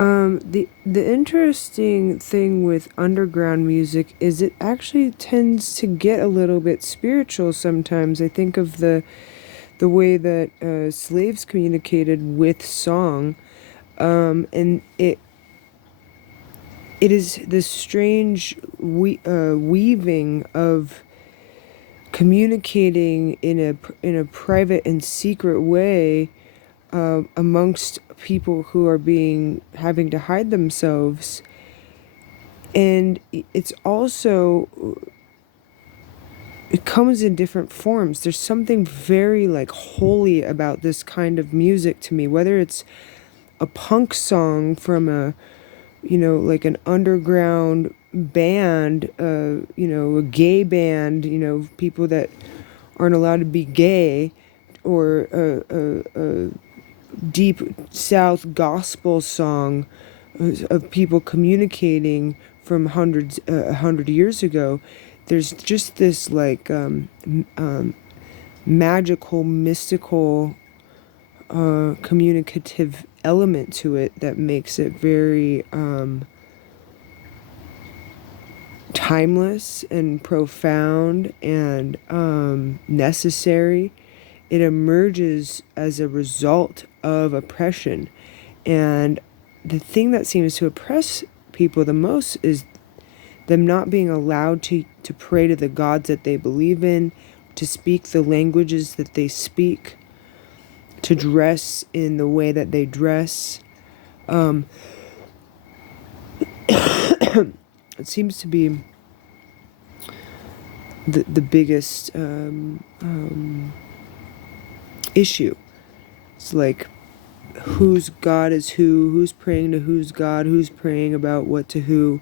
The interesting thing with underground music is it actually tends to get a little bit spiritual sometimes. I think of the way that slaves communicated with song, and it is this strange weaving of communicating in a private and secret way amongst people who are being having to hide themselves. And it's also, it comes in different forms. There's something very like holy about this kind of music to me, whether it's a punk song from a, like an underground band, a gay band, people that aren't allowed to be gay, or a deep South gospel song of people communicating from 100 years ago. There's just this like magical, mystical, communicative element to it that makes it very timeless and profound and necessary. It emerges as a result of oppression. And the thing that seems to oppress people the most is them not being allowed to pray to the gods that they believe in, to speak the languages that they speak, to dress in the way that they dress. Um, it seems to be the biggest issue. It's like, whose God is who's praying to whose God, who's praying about what to who,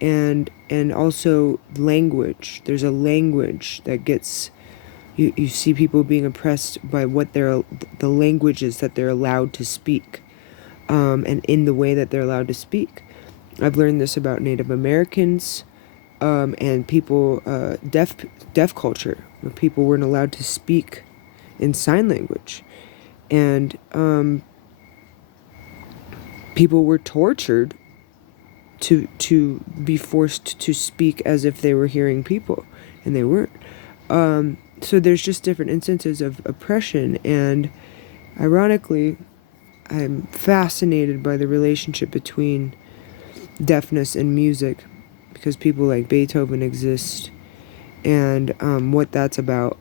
and also language. There's a language that gets, you see people being oppressed by the languages that they're allowed to speak, and in the way that they're allowed to speak. I've learned this about Native Americans, and people, deaf culture, where people weren't allowed to speak in sign language, and people were tortured to be forced to speak as if they were hearing people, and they weren't. So there's just different instances of oppression, and ironically, I'm fascinated by the relationship between deafness and music, because people like Beethoven exist, and what that's about.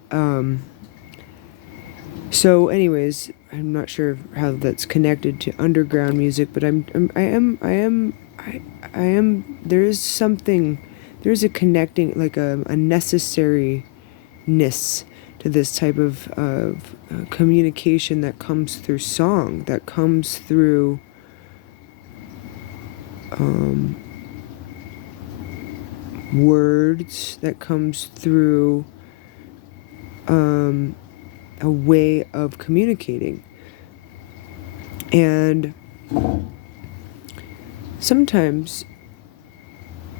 So anyways, I'm not sure how that's connected to underground music, but I am, there is something, there's a connecting, like a necessariness to this type of communication that comes through song, that comes through words, that comes through a way of communicating. And sometimes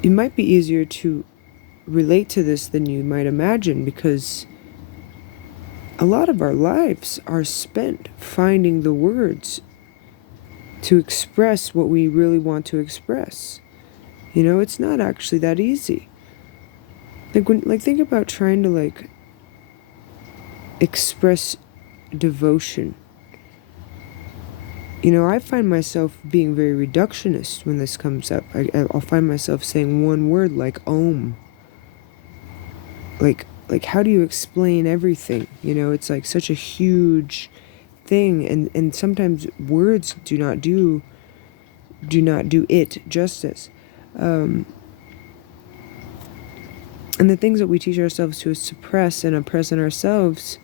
it might be easier to relate to this than you might imagine, because a lot of our lives are spent finding the words to express what we really want to express. It's not actually that easy. Think about trying to express devotion. I find myself being very reductionist when this comes up. I'll find myself saying one word like "om." Like how do you explain everything? It's like such a huge thing, and sometimes words do not do it justice. And the things that we teach ourselves to suppress and oppress in ourselves,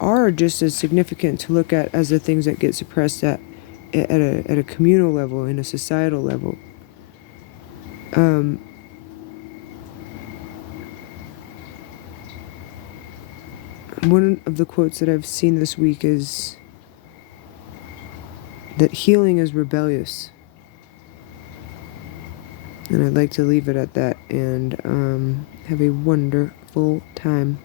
are just as significant to look at as the things that get suppressed at a communal level, in a societal level. One of the quotes that I've seen this week is that healing is rebellious. And I'd like to leave it at that, and have a wonderful time.